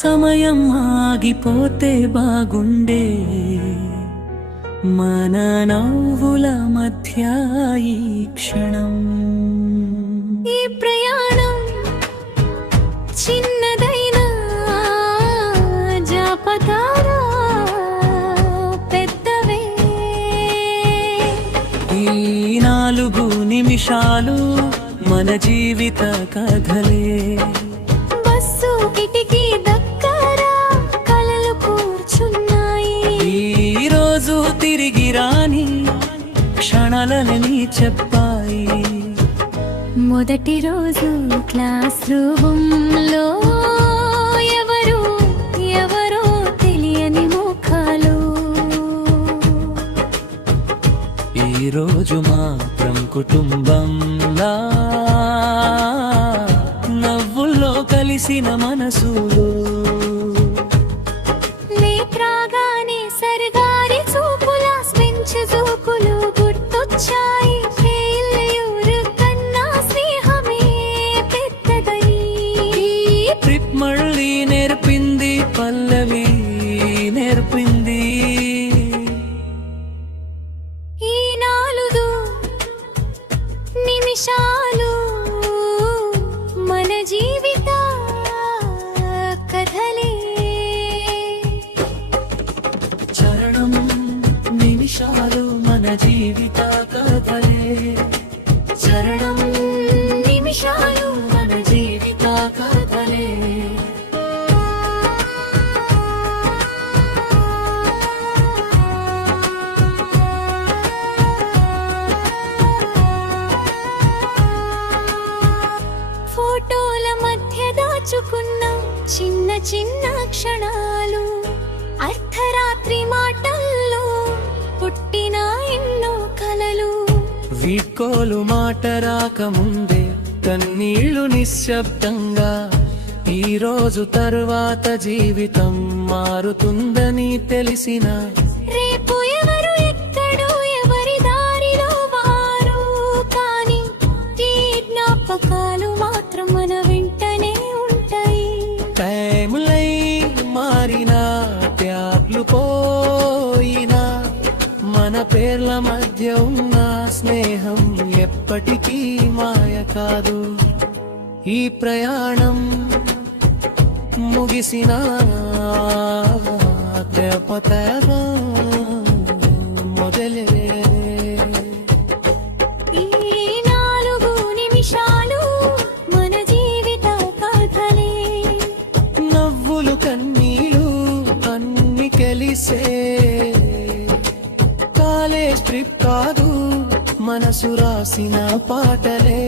సమయం ఆగిపోతే బాగుండే మన నవ్వుల మధ్య ఈ క్షణం. ఈ ప్రయాణం చిన్నదైనా జాపతారా పెద్దవే. ఈ 4 నిమిషాలు మన జీవిత కథలే. బస్సు కిటికీ దగ్గర కలలు కూర్చున్నాయి. ఈ రోజు తిరిగి రాని క్షణాలని చెప్పాయి. మొదటి రోజు క్లాస్ రూమ్లో ఎవరో తెలియని ముఖాలు. ఈ రోజు మాత్రం కుటుంబంలా నవ్వుల్లో కలిసిన మనసులు. లేత్రాగానే సరిగారి చూపుల స్పెంచ్ జోకులు గుర్తొచ్చాయి. ఫెయిల్యూర్ కన్నా స్నేహమే పెద్దదని. ట్రిప్ మళ్ళీ నేర్పింది, పల్లవి నేర్పింది. ఈ 4 నిమిషాలు మన జీవిత కథలే. చరణం నిమిషాలు మన జీవిత కథలే. చరణం నిమిషాలు మన జీవిత కథలే. ఫోటోల మధ్య దాచుకున్న చిన్న చిన్న క్షణాలు. అర్ధరాత్రి మాటల్లో పుట్టిన ఎన్నో కలలు. వీడ్కోలు మాట రాకముందే కన్నీళ్లు నిశ్శబ్దంగా. ఈ రోజు తరువాత జీవితం మారుతుందని తెలిసిన. రేపు ఎవరు ఎక్కడో ఎవరి దారిలో వారు. కానీ ఈ జ్ఞాపకాలు మాత్రం మన వెంటనే ఉంటాయి. టైములై మారినా, ట్యాప్లు పోయినా, మన పేర్ల మధ్య ఉన్న స్నేహం ఎప్పటికీ మాయ కాదు. ఈ ప్రయాణం ముగిసిన జ్ఞాపకాలు మొదలే. ఈ 4 నిమిషాలు మన జీవిత కథలే. నవ్వులు కన్నీళ్ళు అన్ని కలిసే. కాలేజ్ ట్రిప్ కాదు, మనసు రాసిన పాటలే.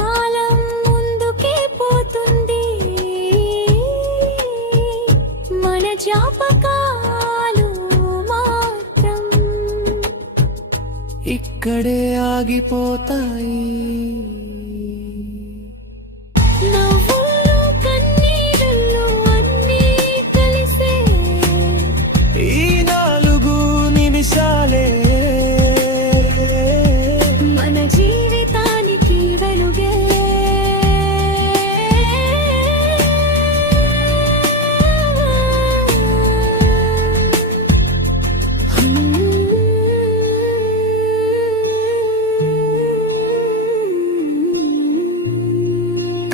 కాలం ముందుకే పోతుంది, మన జ్ఞాపకాలు మాత్రం ఇక్కడే ఆగిపోతాయి. నవ్వులు కన్నీళ్ళు అన్నీ కలిసే. ఈ 4 నిమిషాలే మన జీవితానికి వెలుగే.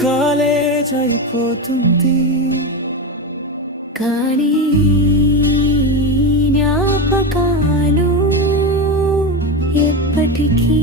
కాలేజ్ అయిపోతుంది, కానీ జ్ఞాపకాలు ఎప్పటికీ